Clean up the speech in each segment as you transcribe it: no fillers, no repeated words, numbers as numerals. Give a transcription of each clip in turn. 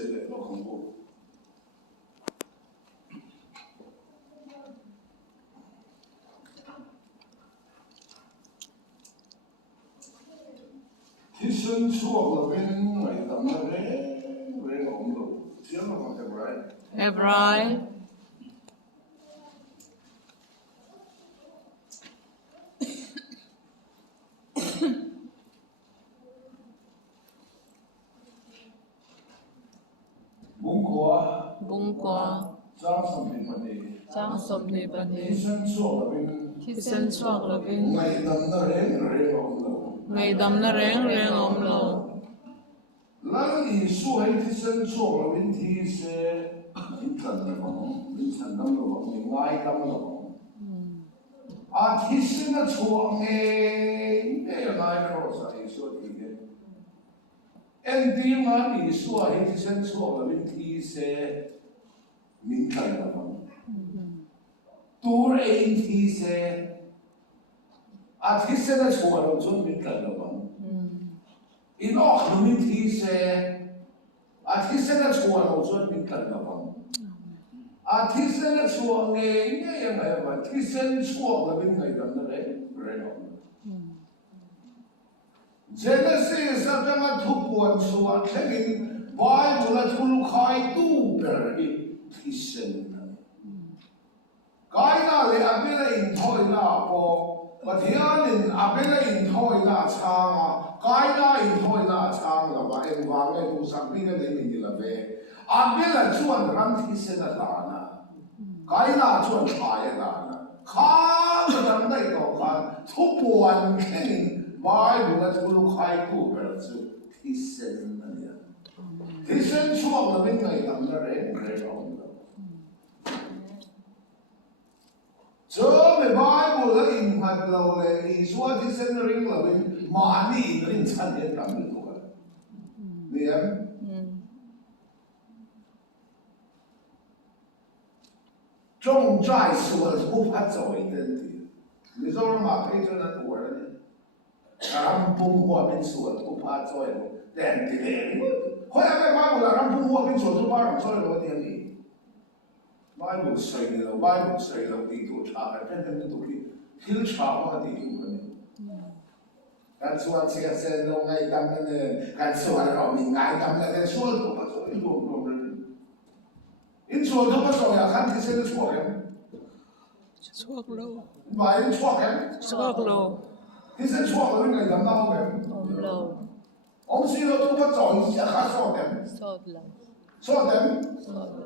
谁的多恐怖？ที่ฉันชอบเราเป็นไงทำอะไรเรื่องของเราเชื่อเราทำอะไร บุ้งกว่า张什么问题？ จ้างสมนิบันนี้ ที่ฉันชอบเราเป็น ที่เส้นช่วงระบิน ไงทำอะไรเรื่องของเรา ไงดำนะเร่งเร่งอมโล แล้วอีส่วนที่ฉันชอบเราเป็นที่เสียที่ฉันเราเป็นฉันเราไม่ง่ายทำเราอาทิตย์ฉันชอบเองไม่ง่ายเราใส่ส่วนที่เนี่ยเอ็นดีมันอีส่วนที่ฉันชอบเราเป็นที่เสียมินกันเราตัวเองที่เสียอาทิตย์ฉันชอบเราจนมินกันเราอินออกเราเป็นที่เสียอาทิตย์ฉันชอบเราจนมินกันเราอาทิตย์ฉันชอบเองเนี่ยยังไงวะที่ฉันชอบเราเป็นไงทำอะไรเรื่องของเจเนซิสเป็นมาทุกวันสวดแค่กินไบเบิลทุลคายตู้เปรย์ที่ฉันกายน่าเลยอาเบลอินทอยน่าพอประเทศนึงอาเบลอินทอยน่าช้างกายน่าอินทอยน่าช้างละว่าเอ็นวางเอ็นอุสักปีกันเลยมินดีละเวอาเบลชวนรันที่ฉันน่ะนะกายน่าชวนชายน่ะข้ามันทำได้ต่อกันทุกวันแค่นี้ไบเบิลทุลคายตู้เปรย์ที่ฉันนั่นเนี่ยที่ฉันชอบเราเป็นไงทำอะไรเรื่องของเจอในไบเบิลแล้วอินพัดเราเลยอีสวดที่เส้นริ่งเราเป็นมานี่ริ่งฉันเนี่ยทำเป็นตัวเนี่ยจงใจสวดผู้พัดใจเดินที你说我马可以做那多了呢咱不摸เป็นสวดผู้พัดใจแต่ที่เองคนอะไรไบเบิลเรา不摸เป็นสวดผู้พัดใจเราเดียวนี้ไบเบิลใส่เราไบเบิลใส่เราดีตัวชาเป็นเป็นตัวที่ชาว่าดีตัวนี้การสวดเสียเส้นลงไงดำนั่นเองการสวดเรามีไงดำนั่นเองสวดผู้พัดใจรวมเลยอินสวดผู้พัดใจอยากขันที่เส้นสวดกันช่วงโล ไปสวดกัน ช่วงโล ที่เส้นสวดเราเป็นไงดำน้ำกันอมโลองค์ศิลผู้พัดใจอยากขันสวดกัน สดโล สวดกัน สดโล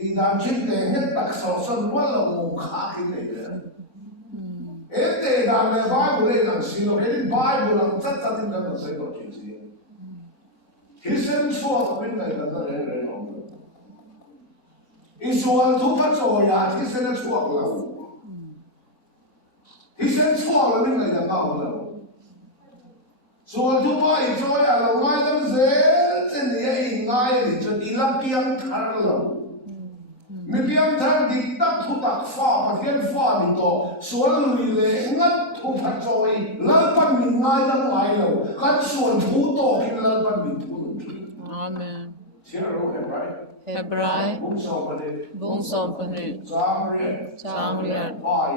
ที่ดำชิดเองตักสอดส่วนว่าเราโมฆะขึ้นเลยเอ๊ะแต่ดำในไบเบิลเลยหนังสือเราเห็นไบเบิลหลังจัดจัดที่กันเราใส่ตัวจริงๆที่เส้นสวดเป็นไงกันนั่นเองเราอีส่วนทุกพระโจยาที่เส้นสวดเราที่เส้นสวดเราเป็นไงกันเราส่วนทุกพระอีโจยาเราไม่ต้องเสียจะหนีง่ายเลยจะดีลับเพียงทันเราไม่เพียงทันดิตักทุตักฟ้าประเทศฟ้าดิโตส่วนลุยเลยงัดทุกพระโจยแล้วปันมีง่ายตั้งหลายเรากันส่วนผู้โตกินแล้วปันมีทุนอาเมนเชื่อเราเห็นไหมเฮบรายบุ้งสอบประเดี๋ยวบุ้งสอบปนิจางเรียนจางเรียนป้าย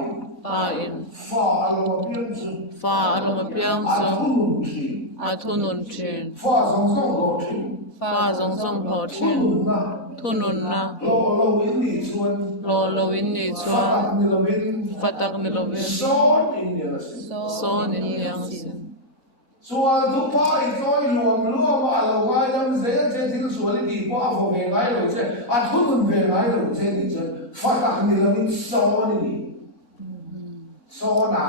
ปาอินฟ้าอารมณ์เปลี่ยนสิฟ้าอารมณ์เปลี่ยนอาสิทุนที อาทุนุนชินฟ้าสองสองโลทีฟ้าสองสองโลชิ ทุ น นนะ ทุนุนนะ โลวินนี่ชวน โลโลวินนิชว ฟ้ามิลวิน ฟัตักนิโลวิน สอนอินเดียสิ โซนินยังสิน ส่วนทุกภาคอีกตัวรวมว่าเราไว้ดำเสียเจทิ้งส่วนที่ดีกว่าผมเองไงเราเจอาทุนเองไงเราเจนี่เจฟ้าตักมิลวินสอนนี่สอนา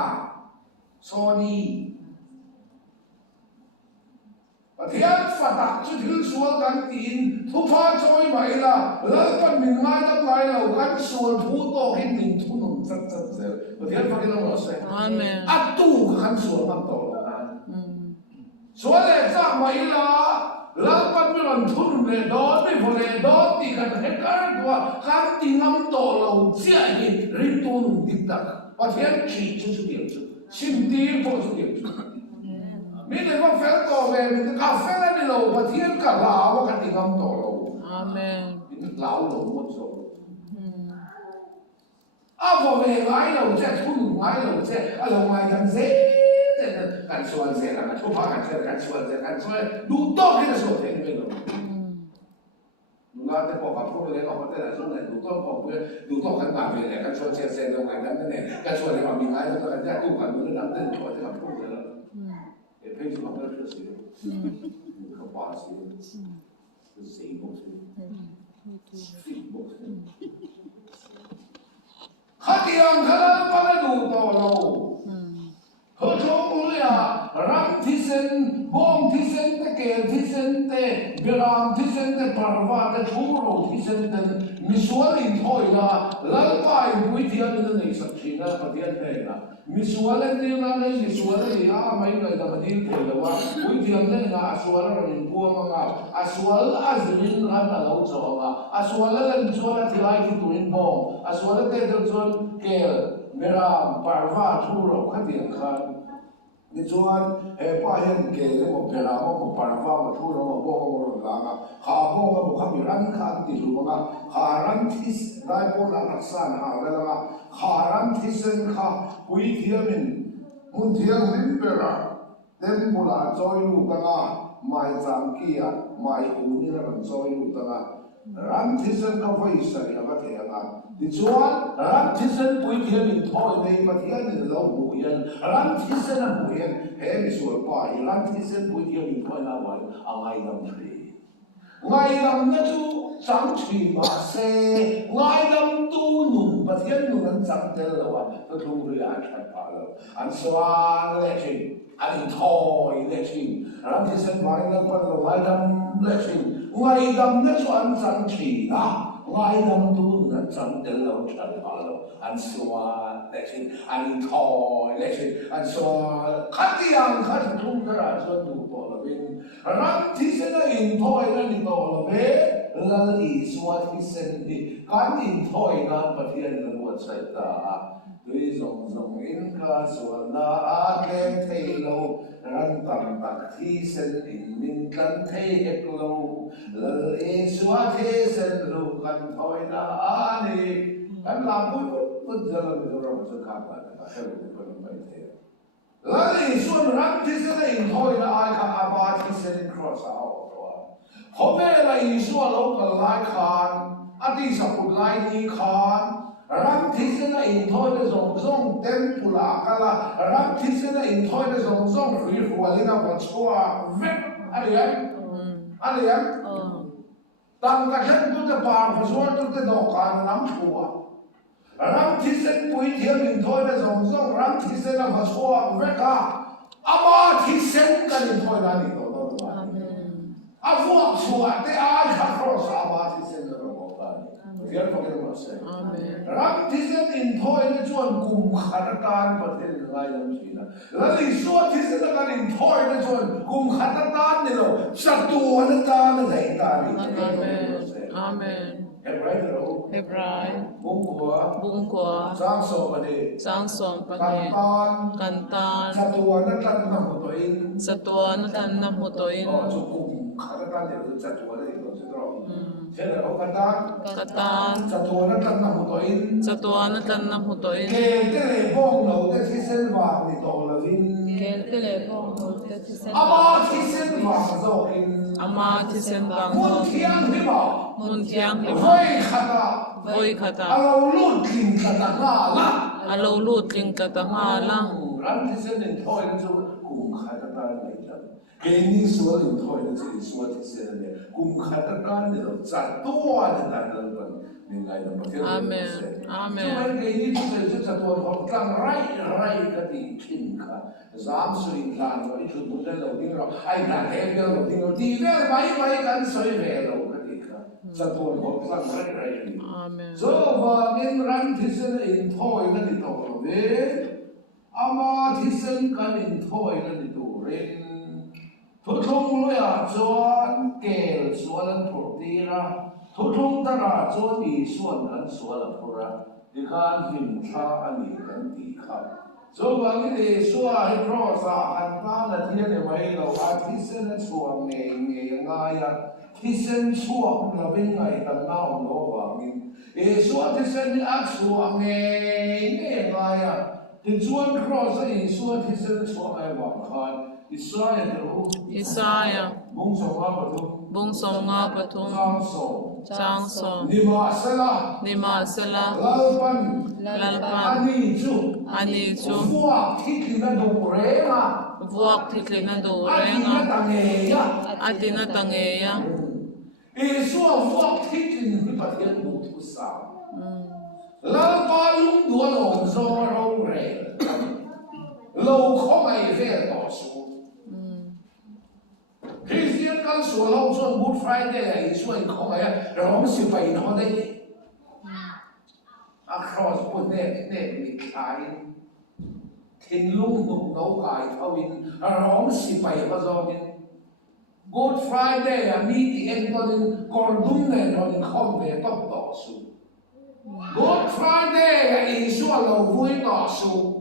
สอนีประเทศฟ้าตักจะถึงส่วนกันตีนทุกภาคช่วยไหมล่ะแล้วก็มีง่ายตั้งไงเรากันส่วนผู้โตให้มีทุนจัดประเทศฟ้าที่เราเสียอาเมนอัดตู้กันส่วนมันโตส่วนเล็กสักไม่ละแล้วปัจจุบันทุนเลยดอไม่พอเลยดอที่กันให้กันว่าการที่นำตัวเราเสียหินริมตัวนุ่มดิบตักประเทศชีจุดเดียวชิมดีพอจุดเดียวไม่ มีแต่ว่าเฟลตัวเวรมีแต่เฟลนี่เราประเทศกับลาวกันที่งำตัวเรา อาเมน ลาวเราหมดโซ่พอเวรไงเราจะทุ่งไงเราจะเราไงกันเสียกันส่วนเสียกันทุกภาคกันส่วนเสียกันส่วนดูต่อที่จะส่วนเสียไม่รู้ดูแลแต่พอกับพวกเล็กออกมาแต่ละส่วนไหนดูต่อพอเพื่อดูต่อกันมาเป็นไงกันส่วนเสียเสียเราไงนั้นนั่นเองกันส่วนอะไรมามีไงแล้วก็กันแยกตู้กันดูแลน้ำเต้นพอจะทำพวกเลยแล้วเอฟเฟกต์ของเราคือสิ่งเขาบอกสิ่งคือสิ่งพวกสิ่งพวกขัดยังขัดมาดูต่อเราเขาชมเลยรังที่เส้นบงที่เส้นตะเกียบที่เส้นเตะเบรามที่เส้นเตะปารวาตะชูโรที่เส้นเตะมิสวาลินทอยนะลัลปายบุยที่อันนั้นในสักทีนะปฏิอันนั้นนะมิสวาลินที่นั่นเลยมิสวาลินไม่ไงแต่ปฏิอันนั้นเลยว่าบุยที่อันนั้นนะอาสวาลรินพัวมังอ่ะอาสวาลอาจริงนะนั่นเราจะว่าอาสวาลเล่นสวาลที่ไล่ที่ตัวอินบงอาสวาลเตะตัวจนเกลเบรามปารวาชูโรขัดยังขัดนี่ส่วนป้าเห็นเกลือมันเป็นอะไรมันปาร์ฟ้ามันทุ่งมันบ้องมันหลังข้าบ้องมันข้ามีรันข้าติดรู้มั้งข้ารันที่ได้พวกเราทักษะหาแล้วมั้งข้ารันที่เส้นข้าปุยเทียมินมุนเทียมริมเปร่าเต็มโบราณจอยลูกตั้งไม่จำกี้ไม่หูนี่นะมันจอยลูกตั้งรันที่เส้นข้าไฟใส่แล้วก็เทียงดิฉันรันที่เส้นปุยเทียมินทอยในประเทศนี้เราบุยันรันที่เส้นบุยันเห็นส่วนป่ายรันที่เส้นปุยเทียมินทอยน่าไว้อะไรดำทรีไงดำนั่นจูจังทรีมาเซ่ไงดำตูนุ่มประเทศนู้นนั้นจังเดลแล้วว่าก็ทุ่งเรืออันชัดพาแล้วอันสวาเลชินอันทอยเลชินรันที่เส้นไว้แล้วก็ไงดำเลชินไงดำนั่นจูอันจังทรีนะไงดำตูนั่นจังเดลแล้วชัดพาแล้วอันสวาเลชินอันทอยเลชินอันสวาขัดยังขัดทุ่งกระชวนดูตัวละวินรันที่เส้นอินทอยนั่นนี่ตัวละเวลัลอีสวาที่เส้นนี่การอินทอยนั้นประเทศนั้นวัดใส่ตาด้วยทรงอินคาสวนาอาเกมเทโลรันตัมตักที่เส้นอินมินกันเทเอกโลลัลอีสวาที่เส้นรูกันทอยนาอานีกันลาบุยบุญจะลาบุญเราจะข้ามไปนะครับให้เราเป็นคนไม่เที่ยวลัลอีส่วนรันที่เส้นอินทอยนาอาข้าอาบาที่เส้นครอสเอาเขาเป็นอะไรส่วนเราก็ไล่ขานอดีตสกุลไล่นี้ขานรังที่เสนอินทอยในสงเต็มปุลากาลารังที่เสนอินทอยในสงคุยหัวลินาวัชชัวเวกอะไรยังตั้งแต่เห็นตัวเด็กปาร์ฟส่วนตัวเด็กดอกการน้ำชัวรังที่เสนปุยเทียมอินทอยในสงรังที่เสนวัชชัวเวกอามาที่เสนกันอินทอยนั่นนี่ตัวอาฟัวชัวแต่อาข้าครอสอามาที่เสนเราบอกกันเดี๋ยวพวกเราเสนรักที่เส้นอินทอยในส่วนกุมขัดการประเทศไทยนั่นสินะแล้วในส่วนที่เส้นการอินทอยในส่วนกุมขัดการนี่เราสัตว์ตัวนั่นการนั่นไหนการนี่อาเมนเฮบรายเราเฮบรายบุ้งกัวสร้างสมบัติสร้างสมบัติกันตานสัตว์ตัวนั่นการนำหัวตัวเองสัตว์ตัวนั่นนำหัวตัวเองจุกุมขัดการเนี่ยคือสัตว์ตัวนั่นเองใช่ไหมเช่นเรากันตานสัตว์ตัวนั่นการนำหัวตัวเองสัตว์ตัวนั่นนำหัวตัวเองเกลเตเลบ้องเราได้ที่เส้นวางในตัวเราวินเกลเตเลบ้องเราได้ที่เส้นอามาที่เส้นวางเราอินอามาที่เส้นวางมุนเทียงหิบะไฟขัดอาเราลูดกินขัดงาละอาเราลูดกินขัดงาละรันที่เส้นถอยนั่นจะกุมขัดการในจันเกนี่ส่วนถอยนั่นจะส่วนที่เส้นเนี่ยกุมขัดการเนี่ยเราจัดตัวเนี่ยนั่นเราเป็นยังไงเราประเทศเราเป็นอาเมนช่วยเกนี่จะจัดตัวเขาตั้งไรกันดีขึ้นค่ะสามสุรินทร์เราชุดบุญเราดิ้งเราไอ้การเทปเราดิ้งเราดีเวลไปกันสวยเวลเราจัดตัวเขาตั้งไรอาเมนโซฟาเงินรันที่เส้นอินทอยนั่นที่ตัวเราเว้อามาที่เส้นกันอินทอยนั่นที่ตัวเรนทุกทุ่งเลยจวนเกลส่วนปกติระทุกทุ่งตราจวนอีส่วนกันส่วนละพระที่การหินชาอันนี้กันดีครับ So bang ini suah hidrosa anpa na dia ne mai lo artisan na suah nge ngaya tisen suah na bengai tan nau lo bangin suah tisen ni ak suah nge ngaya tujuan cross ini suah tisen suah ngai bang khan Israel tu Isaya bung song apa tu Bung Song Nga Patung Chang Song Nima Sela Nima Sela Lalpan Lalpan Ani Chu Ani Chu Fuak Tikina Dorenga Vuak Tiklina Do Adina Renga Tangeya Adina Tangeya Suah Fuak Tikin Ni Patian Mutu Sa Lalpalung Dua Long Zoro Re Lo Kong Ai Ve Do Su Christian 跟所老说 Good Friday 说你讲呀，然后是为我的，across 不你开，天龙洞都解透因，然后是为我做因。Good Friday 啊，你啲人嗰啲廣東人嗰啲講嘅都多數。Good Friday 嘅意思係老會多數。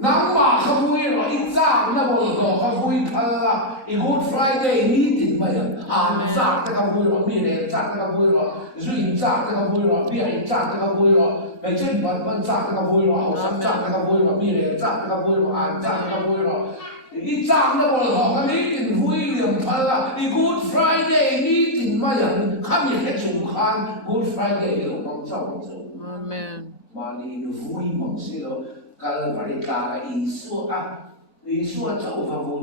nang ma khawi ro itza na bol ro khawi phalla i good friday ni tin ma ya an za ta khawi ro mi le za ta khawi ro zu in za ta khawi ro bi ai za ta khawi ro mai chen ban za ta khawi ro ho sa za ta khawi ro mi le za ta khawi ro an za ta khawi ro i za na bol ro kha ni tin hui liam phalla i good friday ni tin ma ya kha mi he chung khan good friday lo mong chao zo Amen ma ni nu hui mong si lo kalau mereka isu jauh favor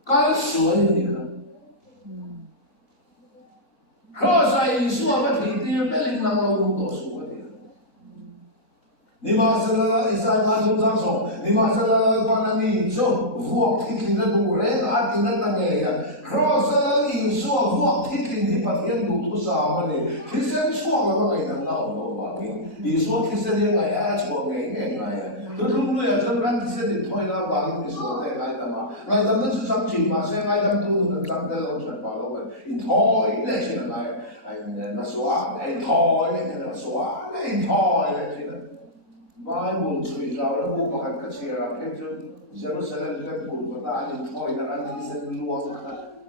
kalau suan ni kan kalau saya isu apa tidak beli nama orang dosu dia ni masalah isai macam so ni masalah panani so vuak tiklina dure atina tangaya kalau saya isu vuak tiklina patian tu sama ni kisah cuak apa ngai dan lau lo bagi isu kisah dia ngai cuak ngai Dulu ya kan kisah di toilet bagi ni semua ngai dama ngai dama tu sam cik masa ngai dama tu dan sam dalam surat pahlawan in toilet sih ngai ai na soal ai toilet na soal ai toilet sih Bible chui rau lah buku pakai kecil lah pecun Jerusalem kan buku kata ani toilet ani kisah luang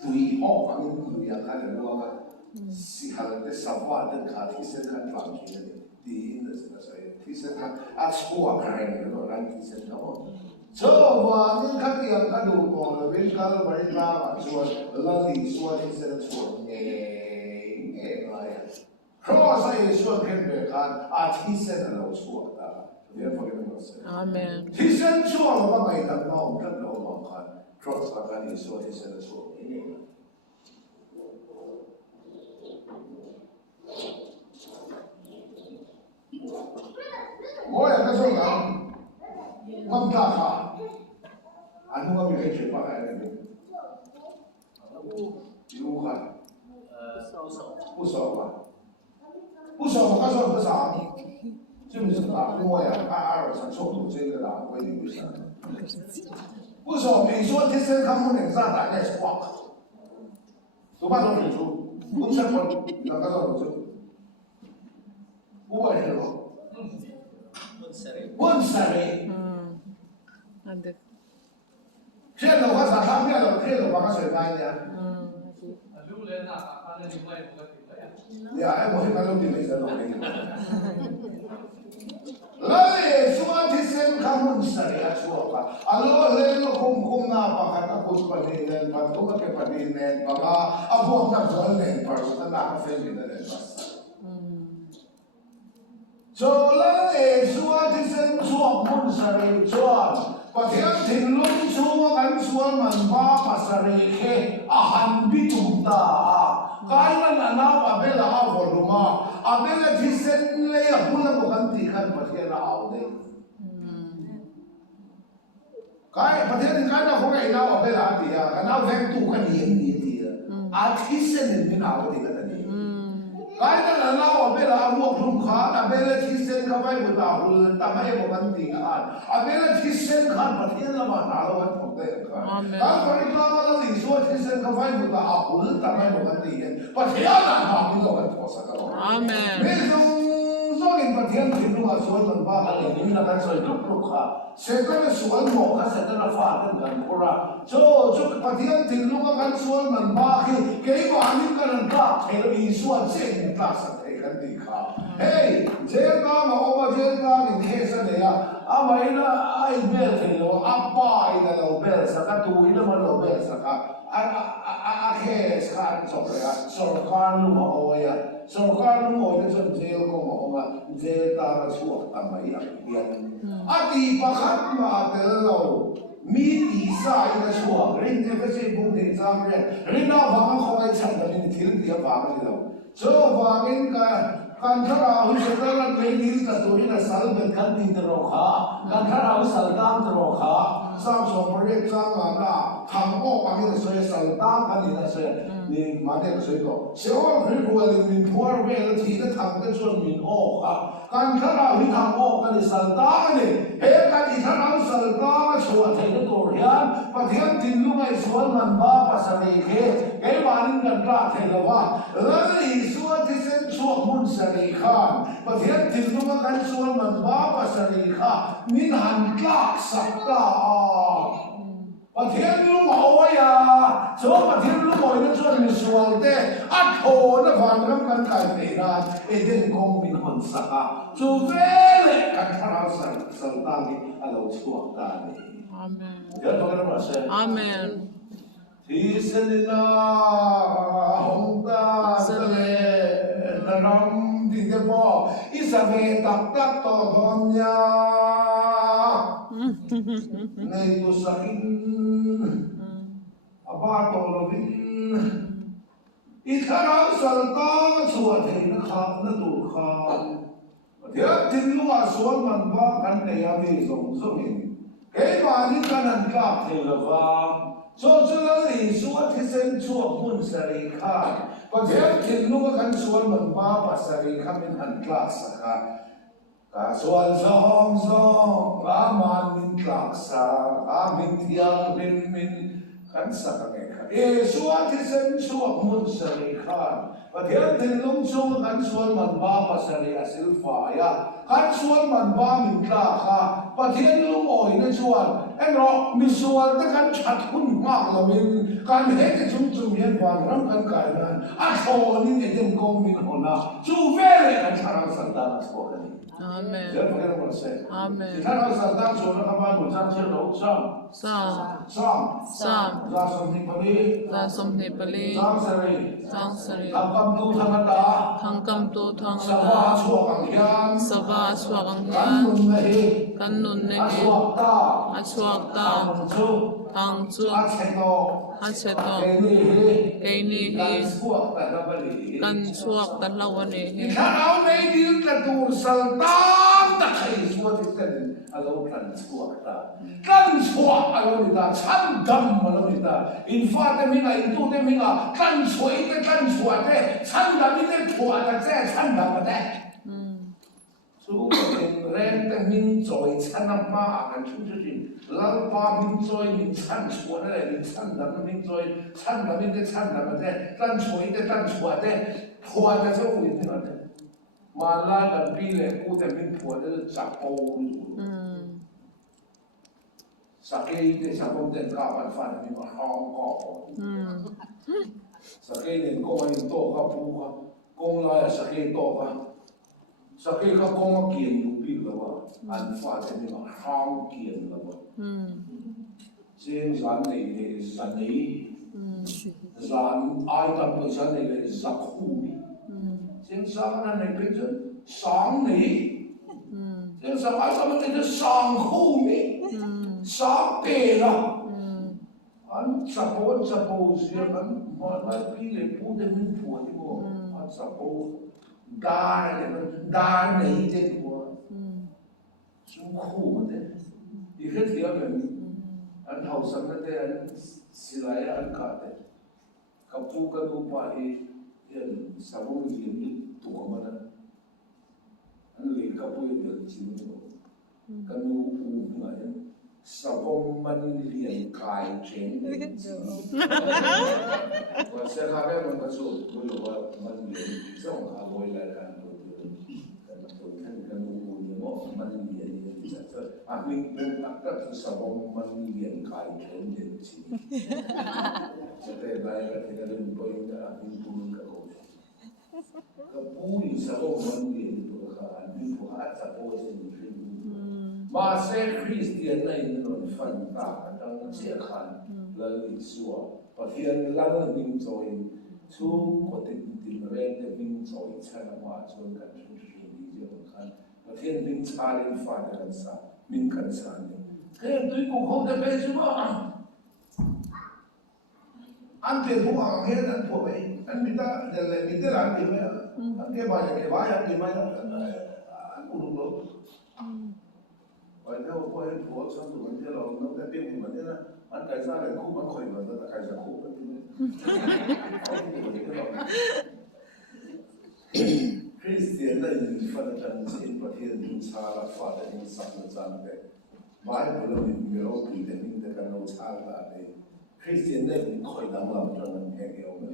tui ho angin tu ya kan luang si hal itu sahaja dan kisah kan bangkit di ini saya kisah kan asku akan itu orang kisah tahu coba ni kan yang kadu kalau kalau mereka macam lagi suatu kisah suatu kalau saya suatu kan kisah lalu suatu dia pakai bahasa Amen kisah suatu apa yang tak tahu kan lalu kan terus akan suatu kisah suatu ini我也在说讲，我们大卡，俺我们可以去把那个，如何？不少吧？不少，我刚说不少，是不是打多呀？22抽土这个打，我也不少。不少，你说这身康不能上打那是话，多半都很粗，不吃荤，那个说不粗，不会是吧？问谁？Ada骗了我啥？他骗了我个谁干的？呀，哎，我那路的没得路的。来，说这些看问谁呀？说吧，啊，罗来罗空那把他不把你人，把多个给把你人，把啊不那做人，把他那个分别的人把。做人说这些做问谁做？ประเทศถิ่นลุ่มชัวกันชัวมันบ้าภาษาเรียกอาหารบิดุมตาการนั้นน่าว่าเบลาอาวุธมาอาเบลที่เส้นเลยหุ่นละบุกันตีกันประเทศเราเอาเด็กการประเทศนี้การน่าคงไอ้น่าว่าเบลาตีอ่ะการน่าแฝงตัวกันยังดีตีอ่ะอาที่เส้นนี้น่าว่าตีกันนี่การนั้นน่าว่าเบลาอาวุธลุ่มขาอาเบลที่เส้นเข้าไปบุตรหุ่นทำให้บุกันตีกันอาเบลที่เส้นขันประเทศเรามาหนาเราวันของเด็กกันการคนที่เราเราหลีส่วนที่เส้นเข้าไปบุตรหุ่นทำให้บุกันตีกันประเทศนั้นหาที่เราวันพอสักแล้วไม่ต้องส่ง ประเทศที่รู้ว่าส่วนมันบ้าอะไรนี่นะกันส่วนทุกลูกค้าเสร็จก็ส่วนหมอกเสร็จก็ฟ้ากันกันเพราะว่าจุกประเทศที่รู้ว่ากันส่วนมันบ้าคือเกี่ยวกับนี้กันบ้าเทลีส่วนเส้นกลางสักกันดีค่ะเฮ้ยเจ้าตามาออกมาเจ้าตาในเทศเนี่ยอาไม่นะไอ้เบลที่เราอาป้าไอ้เราเบลสักตัวอีนั่นมันเราเบลสักอาเคสการจบเลยสุรการลุงโอ้ยสุรการลุงโอ้ยจนเจลก็มาออกมาเจลตาช่วงทำไมอ่ะเดียนอดีตประคับมาเตลเรามีดีไซน์นะช่วงเรื่องที่ไม่ใช่บุญที่จำเรื่องน่าฟังเขาไอ้ฉันแต่เป็นที่เดียวฟังเลยเราโจ้ฟังเองกันถ้าเราเห็นแต่ละเรื่องนี้ก็ตัวนี้นะสัลเป็นกันดีตลอดค่ะกันถ้าเราสัลตามตลอดค่ะสร้างสมบูรณ์สร้างมาละทำออกมาเนี่ยสวยสัลตามกันนี่นะสวยนี่มาเนี่ยสวยก็เชื่อว่าคือว่ามีพัวเวลที่จะทำกันส่วนมีออกค่ะกันถ้าเราที่ทำออกกันนี่สัลตามนี่เฮ้กันที่ถ้าเราสัลตามชัวร์ที่จะตัวเรียนประเทศที่รู้ไอ้ส่วนมันบ้าภาษาเอกเกี่ยวกับนี้กันกล้าเทลว่าแล้วอีส่วนที่เส้นช่วงมุนสรีข้าประเทศที่รู้ว่ากันส่วนมันบ้าภาษาเอกมินหันกล้าสักตาประเทศรู้มาเอาไว้ส่วนประเทศรู้มาในส่วนมีส่วนเตะอัดโหนะฟังรำกันไก่เตะนะเอเดนคงมินหันสักจูเวลกันทาราสันตานีอะไรช่วงตานีอาเมนเดี๋ยวพวกเรามาเสร็จอาเมนที่เสนินาหงตาเสเลนรำดิเดบออิสเวตักตักตอดอนยาในตุสักินอบาตอลวินอิทาราสัลตาสวดเห็นข้ามนั่นดูข้ามเดี๋ยวทิ้งลูกสวนมันบ้ากันในยามนี้ส่งส่งเห็นเกี่ยวกับนี้กันนั่นกลับเทลวาส่วนสุดท้ายส่วนที่เส้นช่วงมุนสรีข้าประเทศทิ้งลูกกันส่วนมันบ้าภาษาสรีข้าเป็นหันกลาสักกาส่วนสองกามันมินกลาสักกามินเทียงมินกันสักไงค่ะส่วนที่เส้นช่วงมุนสรีข้าประเทศทิ้งลูกช่วงกันส่วนมันบ้าภาษาสรีอสิลฟ้ายากันส่วนมันบ้ามินกลาค่ะประเทศลูกโอยในส่วนเอ็งเรามีส่วนที่กันชัดหุ่นมากละมินการเห็นที่จุ่มเห็นวันรำกันไก่นั้นอัศวนี่เองคงมีคนนะจูเวลกันชาราสันตาสโกนี่อาเมนเดี๋ยวพวกเราบอกเสร็จอาเมนถ้าเราสันตาชวนนะครับว่าบุญจันทร์เชื่อเราซ้ำลาสมนิปลีจังสรีทำกำตูทางตาสวาสวกังยันกันนุนเนหิอสวกตาทังจุอาเชโตเกนีหิกันสวกตะลาวเนหิถ้าเอาในดินตะตูสัลตามตะไคสวกที่เป็นอาลูกันสวกตากันสวกอาลูนิตาฉันดำอาลูนิตาอินฟ้าเตมิงาอินตูเตมิงากันสวยเตกันสวกเตฉันดำนี่เตผัวแต่เจ้ฉันดำแต่สู้เป็นแรงแต่มินจอยฉันน้ำมากันชุดจริงลาปามินจอยมินฉันสวยอะไรมินฉันดำมินจอยฉันดำมินเตฉันดำแต่กันสวยเตกันสวยเตผัวแต่เจ้าผู้หญิงนี่มันมาลากันปีเลยกูแต่มินผัวเตจับโป้สักเกย์ที่ชาวบ้านเดินข้าวฟันมีมาห้องก่อสักเกย์เนี่ยก็มันโตกับปูกับกงลายสักเกย์โตกับสักเกย์ก็กงมาเกี่ยนอยู่ปีแล้วว่าอันฟันมีมาห้องเกี่ยนแล้วว่าเช่นสันนี่สันนี่สันไอ้ตันไปสันนี่เลยสักคู่นี่เช่นสันนั่นนี่เป็นสังนี่เช่นสังไอ้ตันมันเป็นสังคู่นี่สักเกล่ะอันสับโอนสับโอเสียกันมาปีเลยพูดได้ไม่ผัวที่บอกอันสับโอได้เลยมันได้ไหนเจ็บหัวชุ่มคู่มันเนี่ยอีกแค่เดียวเลยอันเท่าสังนั่นเองสิไลอันขาดเลยกับผู้กันอุปาเหตุสับโอนเรียนตัวมันอันเลี้ยกับผู้เดินจริงกันอุปาเหตุสะบงมันเรียนกายเก่งว่าเสียค่าแรงมันก็สู้ไม่รู้ว่ามันเรียนส่งอาวุธอะไรกันตัวท่าน มันเรียนจะวิ่งเป็นอักขระสมมันเรียนกายเรียนจริงจะได้ได้ก็ที่เราเรียนไปนะวิ่งปุ่นกับเขาก็ผู้ที่สมมันเรียนตัวเขาวิ่งผู้หาจะโพสต์ในฟิล์มมาเซคริสเตียนในนนฟันตาตั้งเสียขันแล้วอิสวาพอที่เราวิ่งจอยชูก็ติดดินเร่งแต่วิ่งจอยใช้มาชนกันชุนชุนดีเจขันพอที่วิ่งชาลินฟันกันซะวิ่งกันซะเนี่ยเฮ้ยตัวกูคงจะเป็นชัวร์อันเดียวพวกอ่างเฮนั่นพวกไอ้อันมิตรเดี๋ยวเลยมิตรหลังที่ไม่อันเดียวไปอย่างเดียวไปอย่างที่ไม่อันกูรู้ไปเดี๋ยวพอเห็นพวกสันตุมันที่เราโน้ตแต่เพียงที่มันเนี่ยนะอันใครซาเลยคู่มันคอยมันแต่ใครจะคู่กันที่นี่คริสเตียนได้ยินฟังกันสิ่งประเทศดินชาลาฟ้าได้ยินสักนัดจันเดไบเบิลมีมีเราปีเดมินเดกันเราชาลาเดคริสเตียนได้ยินคอยดังลำจังนั้นแห่งเดียวเลย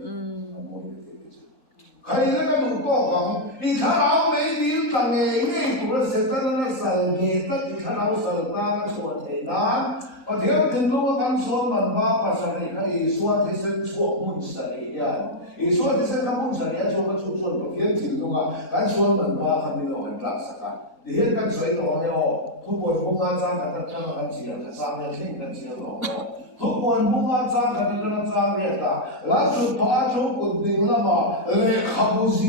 มวยเด็กๆใครแล้วก็ดูก็ของอีท่าเราไม่ดีตั้งเองนี่ตัวเสกนั้นน่ะสั่งเงี้ยตั้งอีท่าเราสั่งตาชวนเองนั้นพอเที่ยวถึงรู้ว่ากันส่วนมันบ้าภาษาอะไรก็อีส่วนที่เส้นชั่วมุนสริยันอีส่วนที่เส้นขมุนสริยันช่วงก็ส่วนพอเที่ยวถึงรู้ว่ากันส่วนมันบ้าคำนี้เราเป็นหลักสักการเดี๋ยวกันสวยต่อเนี่ยทุกคนพวกงานจ้างกันตั้งแต่กันเชียร์กันสร้างเนี่ยเข่งกันเชียร์หรอกทุกคนพวกงานจ้างกันตั้งแต่จ้างเนี่ยตาแล้วสุดท้ายช่วงกุฎดิ่งละมาเลขาบุษี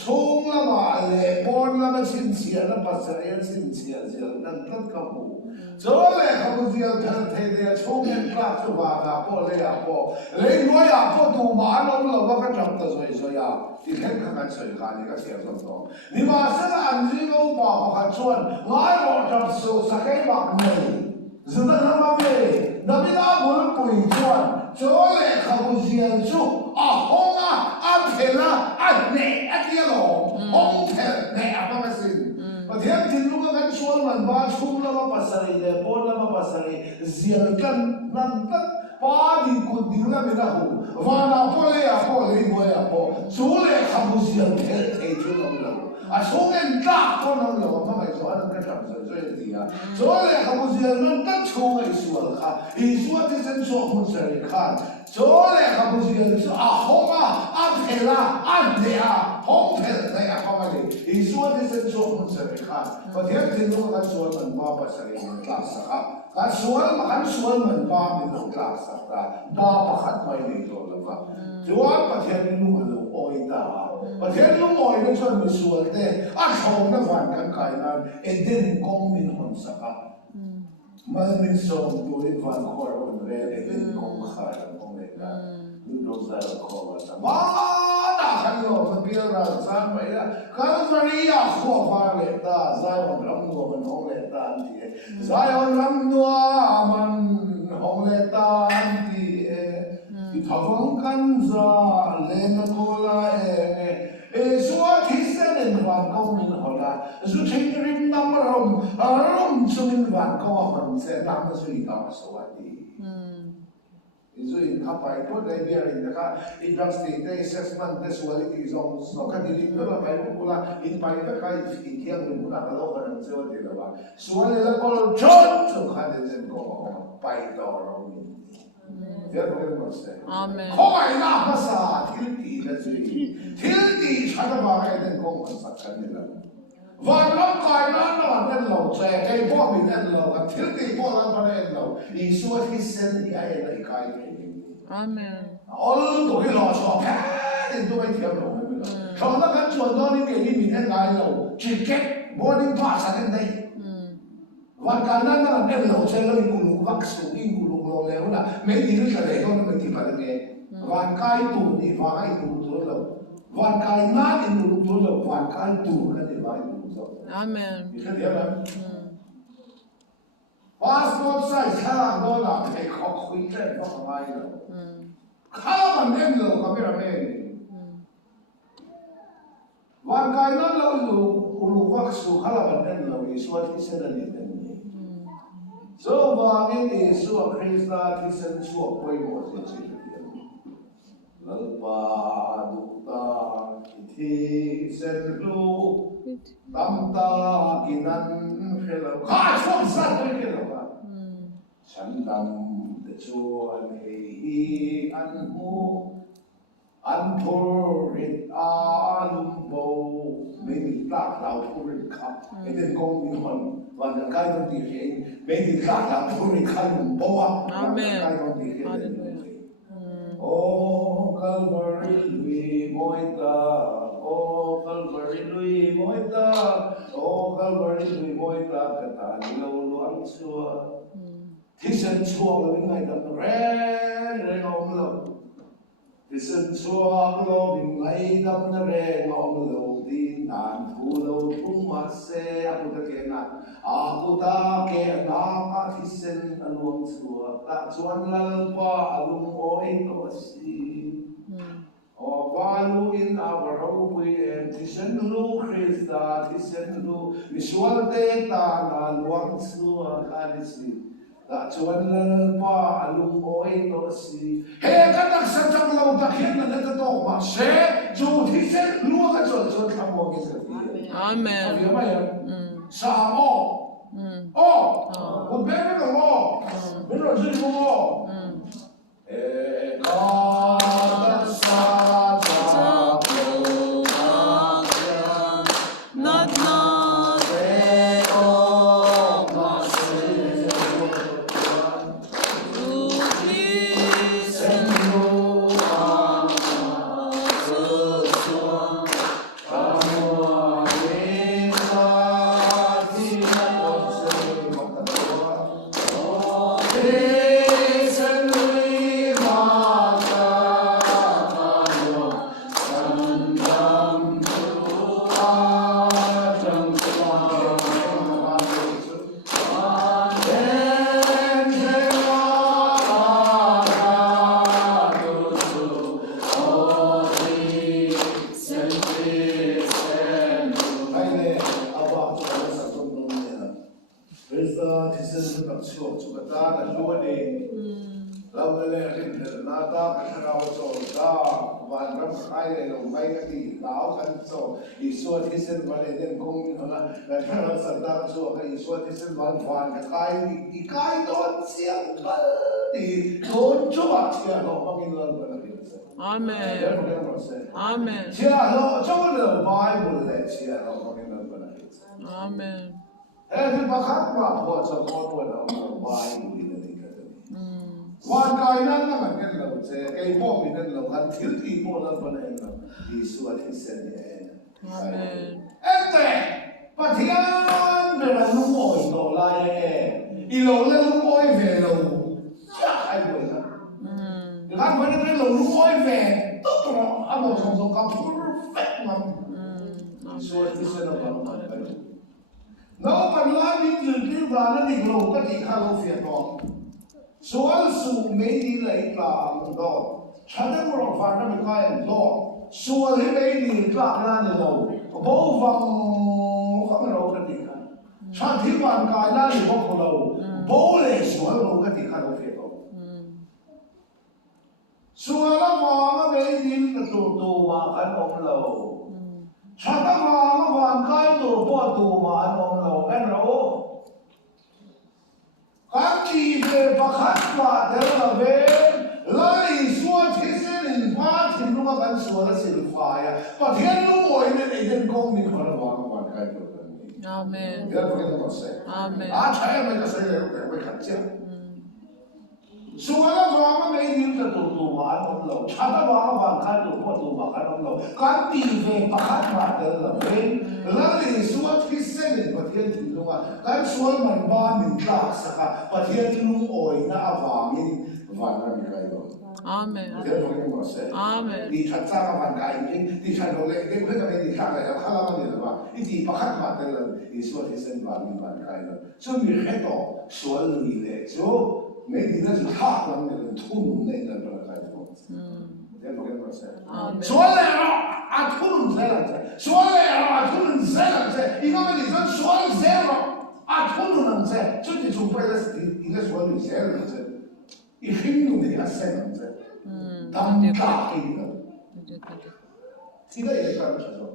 ช่วงละมาเลปอนละมาชินเชียร์ละภาษาเรียนชินเชียร์เชียร์นั่นตั้งกับหูจอเลขาบุษีเธอเทเดียช่วงนี้กล้าสุวรรณพ่อเลยอ่ะพ่อเลยน้อยอ่ะพ่อดูมาน้องเราว่าก็จำตัวสวยๆอ่ะที่เห็นกันสวยกันนี่ก็เชียร์ส่วนๆนี่มาเส้นอันนี้ก็บอกว่าชวนง่ายกว่าจับสูสักแค่บางเลยจะได้ทำอะไรนั่นไม่ได้บุญปุ๋ยชวนจอเลยขาบุษีชูอ่ะห้องอ่ะอันเทล่ะอันเนี่ยอันเดียวห้องเทเนี่ยอะไรมาสิประเทศที่รู้กันชวนมันบ้าชุ่มละมาภาษาเลยปนละมาภาษาเลยเสียกันนั่นตั้งป้าดิกุดิละไม่ได้หูวันละพอเลยอ่ะพอเลยบ่อยอ่ะพอจอเลยขาบุษีเทช่วยเรา啊，从人大可能有我们说那个什么所以的啊，所以还不是人家从来说了哈，一说的真说不是你看，所以还不是人说啊红啊啊配啦啊的啊红配的呀，好嘛的，一说的真说不是你看，我天天都跟说门爸爸是你们拉萨哈。kan sual makan sual menpa minum kelas sakta ba pakat mai ni to lama jual pathian lu malu oita pathian lu oi ni chon mi sual te a thong na van kan kai na eden kong min hon saka mal min som tu in van khor on re eden kong khar kong le ka lu do sa ko ta ma da kan lo ma pi ra san mai la kan vari ya kho fa le ta zai on ram no man hong le ta ti zai on ram no man hong le ta ti ti thawang kan za le na ko la suwa thi sen en van ko min hola zu thing rim nam rom sumin van ko hon se nam su i ka so wa ti so in kapai po dai bia in ka industry day assessment this quality zone so ka dili ko la pai ko la in pai ka kai i thiang ni na ka lo ka nang so de la ba so le la ko chot so ka de zen ko pai to ro ni ya ko mo se amen ko ai na pa sa thil ti la zui thil ti cha da ba ai den ko man sa kan ni laวันร่างกายนั้นเราเป็นเราแจกไอ้พวกมีนั่นเรากับทิ้งที่พวกเราเป็นเราอีส่วนที่เส้นที่ไอ้ในกายเป็นอาเมนอ๋อตัวที่เราชอบแค่ตัวไม่เทียมเราไม่เป็นเราชอบแล้วกันส่วนตอนนี้เกี่ยวกับมีนั่นกายเราจีเก็ตบอดี้พาสกันได้วันการนั้นเราเป็นเราใช้เราอิงลุกวักสูอิงลุกเราแล้วนะไม่ดีนึกอะไรก็ไม่ดีอะไรเงี้ยวันกายตัวนี่วันกายตัวเราวันกายนั่นอิงลุกตัวเราวันกายตัวกันนี่วัน Amen. Passport size ข้างโดนหลับให้เขาคุยแค่ก็ทำไมล่ะข้าวมันเล่นเลยก็ไม่ระเบิดวันกายนั้นเราอยู่รู้ว่าสุขเรามันเล่นเราอีส่วนที่เสด็จนี่เป็นนี่ so ว่านี่ส่วนคริสต์ที่เสด็จช่วยป่วยหมดจริงๆแล้วป่าดุตาที่เสด็จรู้ Tamta kinan hello. Ha, chua sa to hello ba. Chan dam de chuan hei an mu an thor it an bo maybe tak lao thor it kha. Eden kong ni hon wan kai don ti he maybe tak lao thor it kha bo wa. Amen. Kai don ti he. Hallelujah. Oh Calvary lui moita. Oh Calvary lui moita. Oh Calvary lui moita kata ni lo luang chua. Thi sen chua lo ngai dam re om lo. Thi sen chua lo ngai dam re om lo di nan thu lo thum ma se aku ta ke na. Aku ta ke na ka thi sen luang chua. Ta chuan lal pa alung oi to si. Oh, value in our hope and Tisenu Christa, Tisenu, Visual na luang sua kanisi. That's one pa alung oi to si. Hey, kanak sa chang lau takhin na natatok ma. Se, jo Tisen luang ka so kamo kisa. Amen. Ayo ba yan? Sa mo. Oh, kung bebe ka mo. Pero sili mo. God sa Not now. Amen. Amen. Amen. Every bakat ma po sa ko na bahay mo ni Wan kai nan na man kan lo se kai po min nan lo kan thil ti po la pa na Yesu at isen ye. Amen. Ente pathian de la lu mo lo la ye. I lo le lu mo ve lo. Ya ai bo na. Kan ba de lo lu mo ve to to a mo so ka perfect ma. Yesu at isen na ba ma. No pan la ni ti ba na ni lo ka ti kha lo fe to. Soal su mei lai la do chana mo fa na me kai do soal he mei la na ne do bo vang kha ma ro ka ti ka cha thi wan kai la ni bo ko lo bo le soal ro ka ti ka ro fe do soal la ma ma mei ni ka to ma kan om lo cha ta ma wan kai to bo to ma an om lo kan ro Kaki ve bakat wa dela ve lai suat hisen pa tin lu kan suat sil fa ya pa thian lu moi ne den kong ni khara wa ma kai to Amen. ya ko ke se Amen. a chaya me ka se le ko ka cha suala wa ma me ni ka to wa no lo cha ta wa ka to po to wa ka no lo kaki ve bakat wa dela ve lai suat hisen pa thian tin lu kan sual man ba min ta sa ka pa thian lu oi na awangin van na mi kai do Amen. Amen. Di chat sa ka man kai ni di chat lo le ke ka me di kha la kha la ma ni ba i di pakhat ma te la i so ti sen ba mi ban kai la so mi he to so lu le so me di na su ha la ni tu nu ne na ba kai do Amen. so le ro a tu nu ze la ze so le ro a tu nu ze la ze i ka me di so zero a tu nu na ze so ti su pa la sti i le so lu ze la ze i hinnu ni a se na ze Tam ka ino. Tidak ya kan sahaja.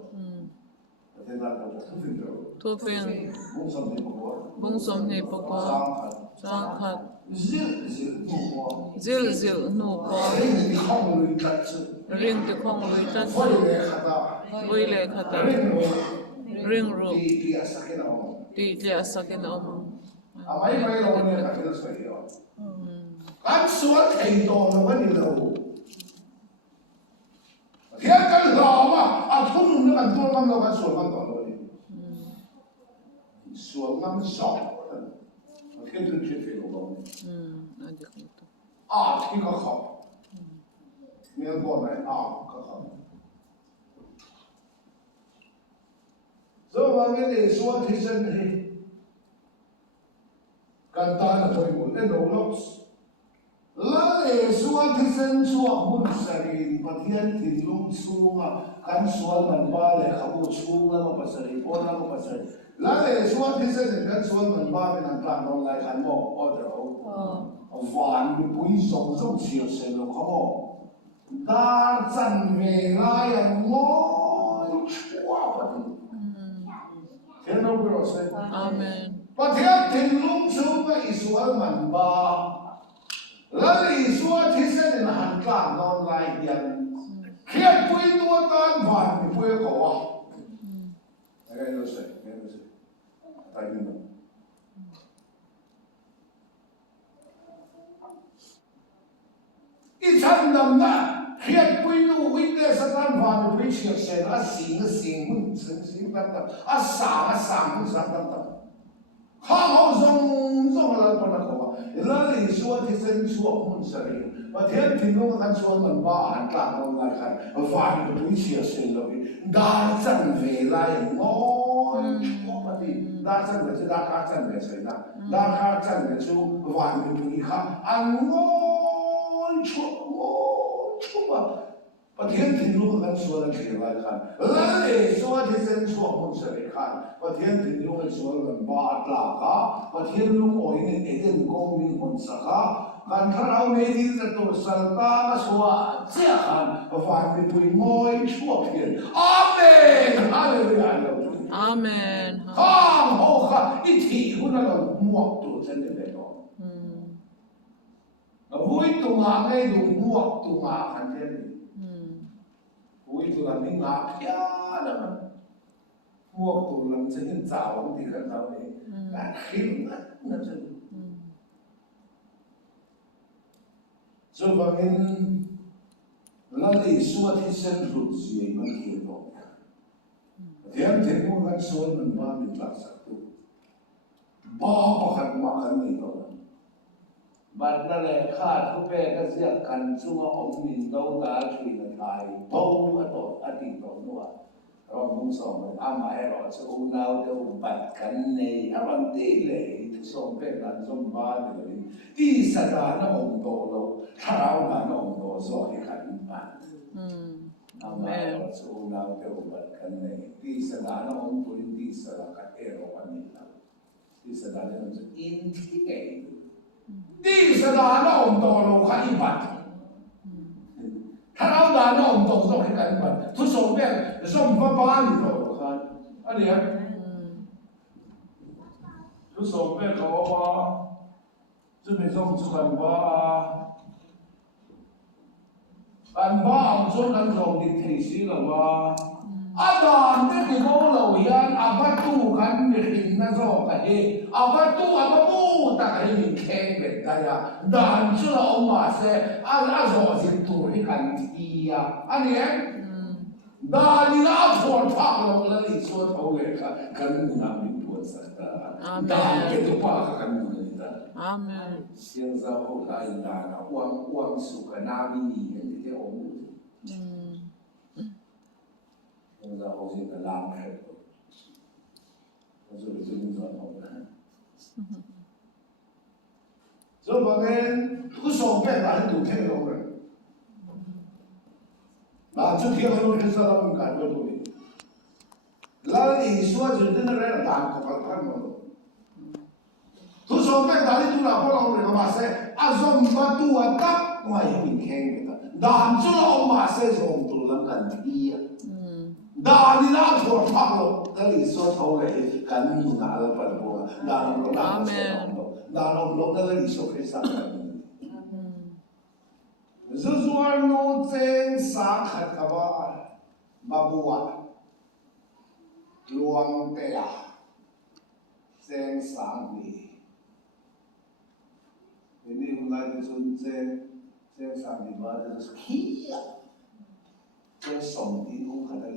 thu phiền bung som ni bọc qua giang khát dil dil nu qua ring ti khong lui tất vui lệ khata ring ru ti lia sakin om Kan suat thầy đồ là vấn đề đâu. Thế kan lò mà, thun nó kan tua ngâm nó kan suat ngâm đồ rồi. Suat ngâm sọ, thế tôi chưa phải đâu. Thì có không. Miếng bò này có không. Rồi mà cái này suat thì dân thì kan ta là thôi muốn lên đầu lóc. La le suat thi sen suat mun sari pathian tin lung sunga kan suat man ba le khabu chung la ma pasari pon la ma pasari la le suat thi sen kan suat man ba men an plan non lai khan mo order o van bi pui song song chiu se lo khamo dar chan ve la ya mo chua pa thế nó bro se amen pathian tin lung sunga isual man ba Lali suat hisan in hangkang non lai yan. Kaya pui tua tan van pui kawa. Agak itu saya. Tadi mana? Ikan namna kaya pui tu witness tan van pui siap sen asing pun sing tak asang tak. Hao zong la pun nak kawa. Lali suat hisan suat mun sari. Pathian tinong kan suat man ba hangkang non lai kan. Van pui siap sen lebih. Dah cang velai ngoi. Dah cang macam dah kacang macam na. Dah kacang macam van pui kah. Ngoi cuba. Pathian tinong kan suat velai kan. Lali suat hisan suat mun sari kan. Pathian tinong kan suat man ba laka. Pathian lung oi ni eden kong min hun saka. Kan tharau medin tertu salta suat siakan. Van pui ngoi cuba pian. Amen. Hallelujah. amen Khang ho kha iti huna lo muak tu chen de lo. Vui tu nga ngai lu muak tu nga kan chen. Vui tu lam ni nga pya da ma. Muak tu lam chen za wang ti kan tao ni. Kan khim na chen. So bangin lali suat hisen rut si man ki lo. Tiang tiang kan suat man ba min lak satu. Ba pakat makan ni to. Ban na le kha thu pe ka sia kan chunga om min do da chui na thai. Bo a to ati to no a. Ro mung som man ama he ro chu nau de u bat kan nei awan ti le tu som pe lan som ba de ni. Ti sa da na om do lo. Tharau na om do so he kan ba. Amen. So now the ubat kan di sana na on pulin di sana ka ero kanila. Di sana na on intigay. Di sana na on tolo ka ibat. Tanaw na na on tolo ka ibat. Tu so ben so pa ni tolo ka. Ano yan? Tu so ben ko ba. Tu me so kan ba. Kan ba ang so kan so di tesi lawa. Ada ante di ko lawian abatu kan mihin na so kahe. Abatu abamu ta kahe min keng betaya. Dan so oma se azo si turi kan tiya. Ani yan? Dan ila for tak lo lali so tawe ka kan na min puan sa ta. Dan ketu pa ka kan na. amen 现在后来那王叔和那米尼人的我们，现在后现在拉开了，我这个真转好了。所以我们不说别难度太多了，那这天很多人说他们感觉多的，那你说就真的来打可怕看嘛。tu so pe dali tu la pola ore ma se azom ba tu atak wa yin keng ta dan chu lo ma se so tu la kan ti ดานินาถั่วพักเลยก็เลยสวดเท่าเลยกันมีนาแล้วปันบัวดานองดานดานองลงก็เลยสวดให้สักกันส่วนโน้ตเจนสักขัดกับว่าบัวหลวงเตียเจนสังนี่นี่คนไรที่สุดเจนสังนี่ว่าจะสกีเจนสมดีอุ้งขัดเลย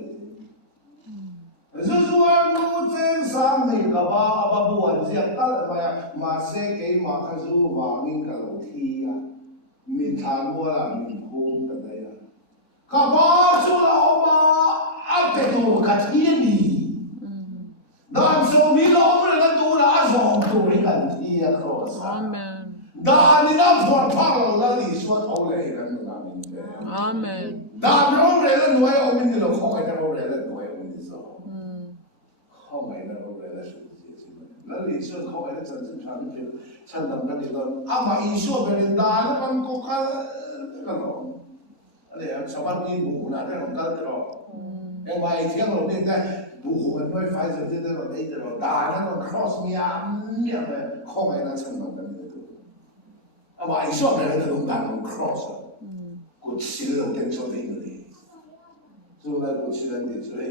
ส่วนโน้ตเจนสังนี่กับว่าบัวเจียบตั้งมาเสกมาขจูวางินกับโลทีอ่ะมีทางบัวละมีภูมิกันได้อ่ะกับว่าสุราออกมาอัปเดตตัวกันที่นี่ดานสมีเราไม่ได้ตัวละสองตัวกันที่อ่ะครับอาเมนดานี่นะพอพังแล้วนี่สวดเอาเลยกันนะมินเดอาเมนดานเราเรื่องหน่วยเอามินเดเราข้องไอ้เราเรื่องหน่วยเอามินเดซ้อข้องไอ้เราเรื่องสุดที่สุดแล้วนี่ส่วนข้องไอ้เราฉันเป็นฉันทำกันนี่ตอนอามาอีส่วนเป็นดานมันก็กันกันหรออะไรอ่ะชาวบ้านนี่บุกนะแต่เรากันหรอยังไงเที่ยงเราเนี่ยได้บุกมันไม่ไฟสุดที่เราได้แต่เราดานแล้วเรา cross มีอ่ะเนี่ยไปข้องไอ้เราฉันทำกันนี่อามาอีส่วนเป็นเราต้องการเรา cross กูชิลเราเป็นชาวบ้านนี่ส่วนเรากูชิลเราเนี่ยช่วย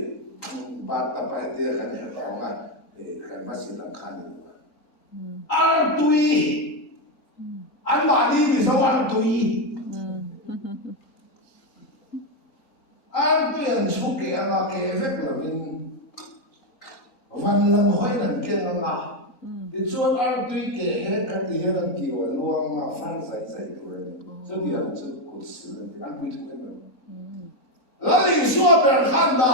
บาดตาไปเตี้ยกันเนี่ยเราอ่ะกันมาสิลังคันนี่อันตุยอันบาดีมีสวรรค์ตุยอันตุยอันสุกเกอันละเกเวกละมินวันละไม่ค่อยนั่งเก่งละดิส่วนอันตุยเกเฮกันที่เฮกันกี่วันลวงมาฟังใส่ตัวเลยส่วนที่อันสุกกุศลอันตุยทุกคนแล้วลิงส่วนเป็นขันดา